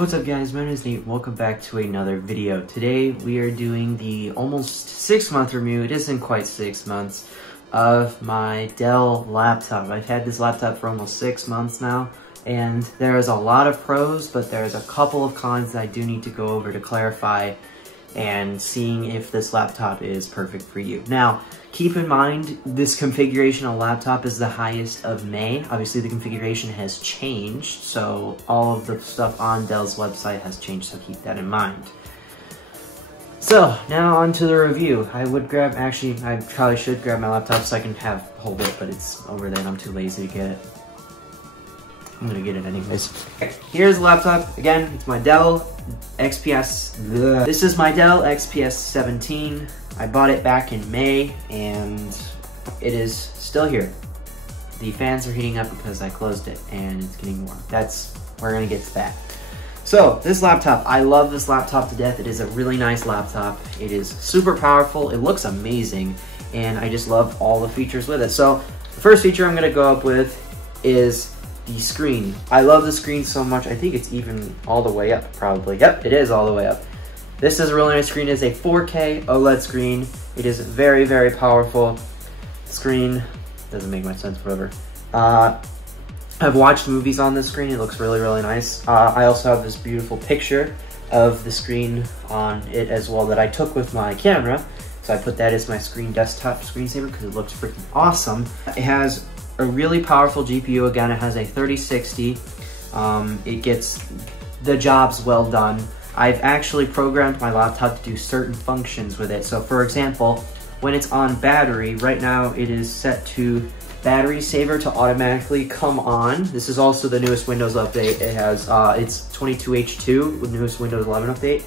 What's up guys, my name is Nate, welcome back to another video. Today we are doing the almost 6-month review, it isn't quite 6 months, of my Dell laptop. I've had this laptop for almost 6 months now, and there's a lot of pros, but there's a couple of cons that I do need to go over to clarify and seeing if this laptop is perfect for you. Now, keep in mind, this configuration on laptop is the highest of May. Obviously, the configuration has changed, so all of the stuff on Dell's website has changed, so keep that in mind. So, now on to the review. I probably should grab my laptop so I can hold it, but it's over there and I'm too lazy to get it. I'm gonna get it anyways. Okay, here's the laptop. Again, it's my Dell XPS. This is my Dell XPS 17. I bought it back in May, and it is still here. The fans are heating up because I closed it, and it's getting warm. We're gonna get to that. So, this laptop, I love this laptop to death. It is a really nice laptop. It is super powerful. It looks amazing, and I just love all the features with it. So, the first feature I'm gonna go up with is the screen. I love the screen so much. I think it's even all the way up, probably. Yep, it is all the way up. This is a really nice screen. It is a 4K OLED screen. It is very, very powerful screen. Doesn't make much sense, whatever. I've watched movies on this screen. It looks really, really nice. I also have this beautiful picture of the screen on it as well that I took with my camera. So I put that as my desktop screensaver because it looks freaking awesome. It has a really powerful GPU. Again, it has a 3060. It gets the jobs well done. I've actually programmed my laptop to do certain functions with it. So for example, when it's on battery, right now it is set to battery saver to automatically come on. This is also the newest Windows update. It has, it's 22H2 with newest Windows 11 update.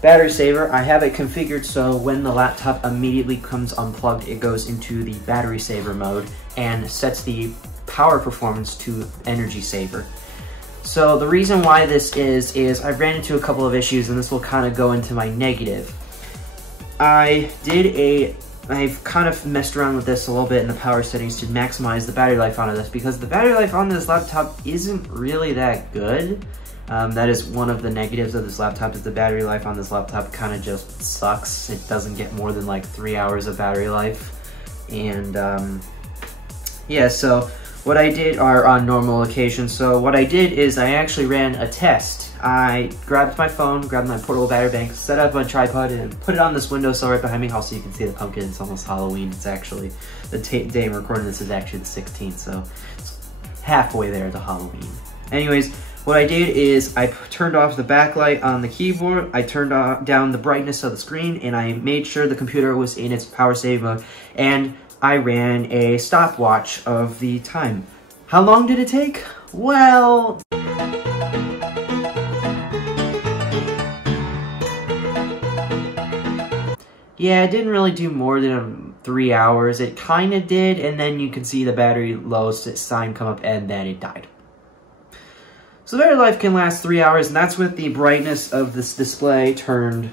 Battery saver, I have it configured so when the laptop immediately comes unplugged, it goes into the battery saver mode and sets the power performance to energy saver. So the reason why this is I ran into a couple of issues, and this will kind of go into my negative. I've kind of messed around with this a little bit in the power settings to maximize the battery life on this, because the battery life on this laptop isn't really that good. That is one of the negatives of this laptop, is the battery life on this laptop kind of just sucks. It doesn't get more than like 3 hours of battery life. And yeah, so what I did are on normal occasions. So what I did is I actually ran a test. I grabbed my phone, grabbed my portable battery bank, set up a tripod, and put it on this windowsill right behind me. Also, you can see the pumpkin. It's almost Halloween. It's actually, the day I'm recording this is actually the 16th, so it's halfway there to Halloween. Anyways, what I did is I turned off the backlight on the keyboard, I turned down the brightness of the screen, and I made sure the computer was in its power save mode, and I ran a stopwatch of the time. How long did it take? Well, yeah, it didn't really do more than 3 hours. It kind of did, and then you can see the battery low sign come up, and then it died. So battery life can last 3 hours, and that's with the brightness of this display turned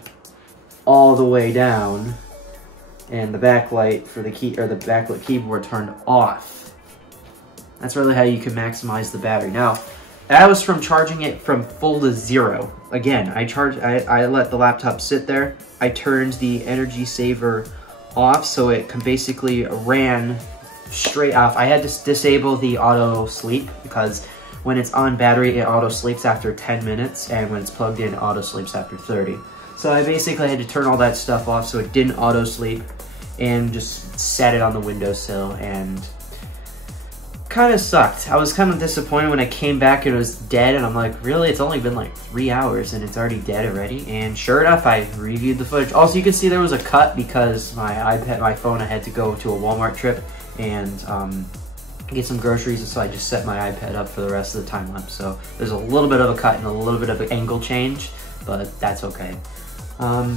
all the way down, and the backlight for the backlit keyboard turned off. That's really how you can maximize the battery. Now, that was from charging it from full to 0. Again, I let the laptop sit there. I turned the energy saver off, so it basically ran straight off. I had to disable the auto sleep because when it's on battery, it auto sleeps after 10 minutes, and when it's plugged in, it auto sleeps after 30. So I basically had to turn all that stuff off so it didn't auto sleep, and just set it on the windowsill, and kind of sucked. I was kind of disappointed when I came back and it was dead, and I'm like, really? It's only been like 3 hours and it's already dead already? And sure enough, I reviewed the footage. Also, you can see there was a cut because my phone, I had to go to a Walmart trip and get some groceries, and so I just set my iPad up for the rest of the time lapse. So there's a little bit of a cut and a little bit of an angle change, but that's okay. But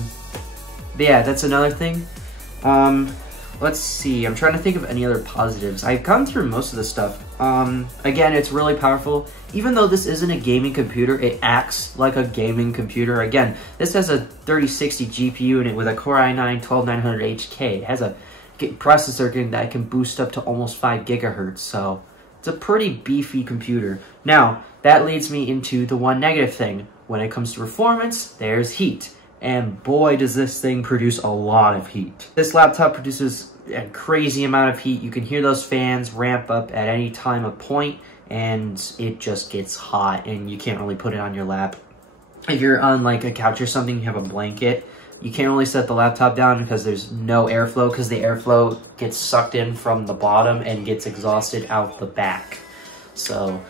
yeah, that's another thing. Let's see, I'm trying to think of any other positives. I've gone through most of this stuff. Again, it's really powerful. Even though this isn't a gaming computer, it acts like a gaming computer. Again, this has a 3060 GPU in it with a Core i9-12900HK. It has a processor that can boost up to almost 5 gigahertz, so it's a pretty beefy computer. Now, that leads me into the one negative thing. when it comes to performance, there's heat. And boy, does this thing produce a lot of heat. This laptop produces a crazy amount of heat. You can hear those fans ramp up at any time of point, and it just gets hot, and you can't really put it on your lap. If you're on like a couch or something, you have a blanket, you can't really set the laptop down because there's no airflow, because the airflow gets sucked in from the bottom and gets exhausted out the back. So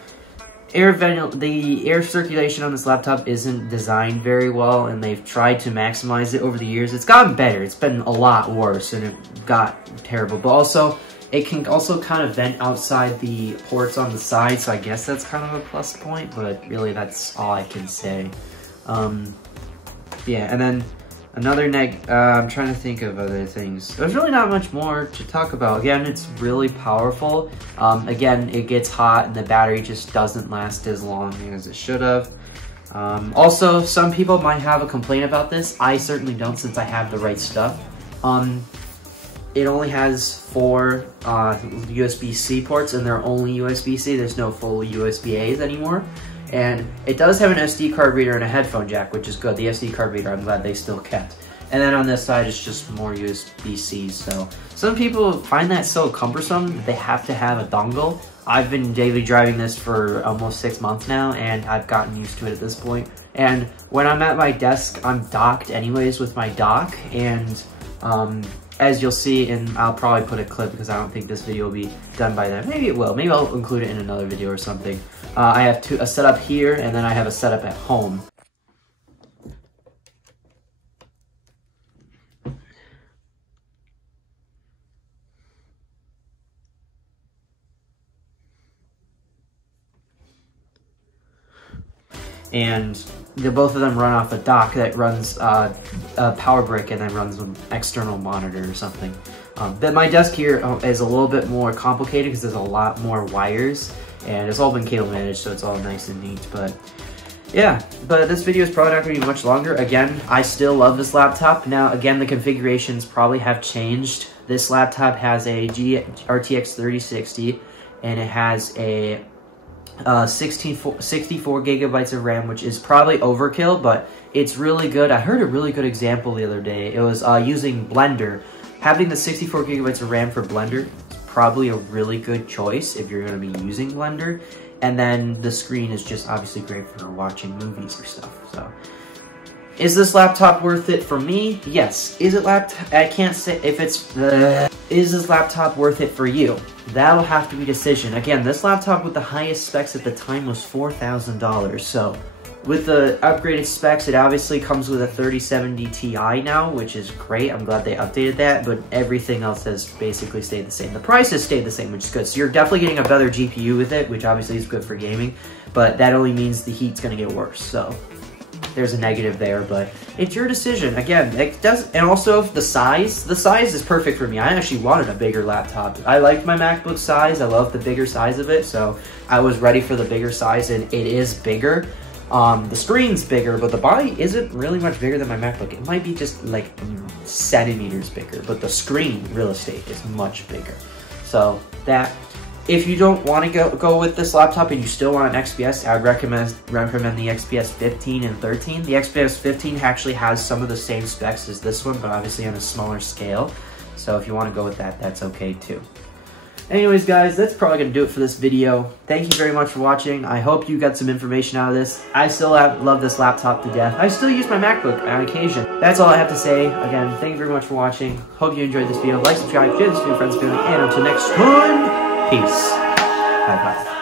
the air circulation on this laptop isn't designed very well, and they've tried to maximize it over the years. It's gotten better. It's been a lot worse, and it got terrible. But also, it can also kind of vent outside the ports on the side, so I guess that's kind of a plus point, but really that's all I can say. Yeah, and then another I'm trying to think of other things. There's really not much more to talk about. Again, it's really powerful. Again, it gets hot and the battery just doesn't last as long as it should have. Also, some people might have a complaint about this. I certainly don't, since I have the right stuff. It only has 4 USB-C ports, and they're only USB-C. There's no full USB-A's anymore. And it does have an SD card reader and a headphone jack, which is good. The SD card reader, I'm glad they still kept. And then on this side, it's just more USB-C. So some people find that so cumbersome that they have to have a dongle. I've been daily driving this for almost 6 months now, and I've gotten used to it at this point. And when I'm at my desk, I'm docked anyways with my dock. And as you'll see, and I'll probably put a clip because I don't think this video will be done by then. Maybe it will. Maybe I'll include it in another video or something. I have a setup here, and then I have a setup at home. And both of them run off a dock that runs a power brick and then runs an external monitor or something. But my desk here is a little bit more complicated because there's a lot more wires, and it's all been cable managed, so it's all nice and neat. But yeah, but this video is probably not going to be much longer. Again, I still love this laptop. Now, again, the configurations probably have changed. This laptop has a RTX 3060, and it has a 64 gigabytes of RAM, which is probably overkill, but it's really good. I heard a really good example the other day. It was using Blender. Having the 64 gigabytes of RAM for Blender is probably a really good choice if you're going to be using Blender. And then the screen is just obviously great for watching movies or stuff. So, is this laptop worth it for me? Yes. Is it I can't say if it's is this laptop worth it for you? That'll have to be a decision. Again, this laptop with the highest specs at the time was $4,000. So, with the upgraded specs, it obviously comes with a 3070 Ti now, which is great. I'm glad they updated that, but everything else has basically stayed the same. The price has stayed the same, which is good. So you're definitely getting a better GPU with it, which obviously is good for gaming, but that only means the heat's gonna get worse. So there's a negative there, but it's your decision. Again, it does, and also the size is perfect for me. I actually wanted a bigger laptop. I liked my MacBook size. I love the bigger size of it, so I was ready for the bigger size, and it is bigger. The screen's bigger, but the body isn't really much bigger than my MacBook. It might be just like centimeters bigger, but the screen real estate is much bigger. So that, if you don't want to go with this laptop and you still want an XPS, I would recommend the XPS 15 and 13. The XPS 15 actually has some of the same specs as this one, but obviously on a smaller scale. So if you want to go with that, that's okay too. Anyways, guys, that's probably going to do it for this video. Thank you very much for watching. I hope you got some information out of this. I still love this laptop to death. I still use my MacBook on occasion. That's all I have to say. Again, thank you very much for watching. Hope you enjoyed this video. Like, subscribe, share this with your friends and family. And until next time, peace. Bye-bye.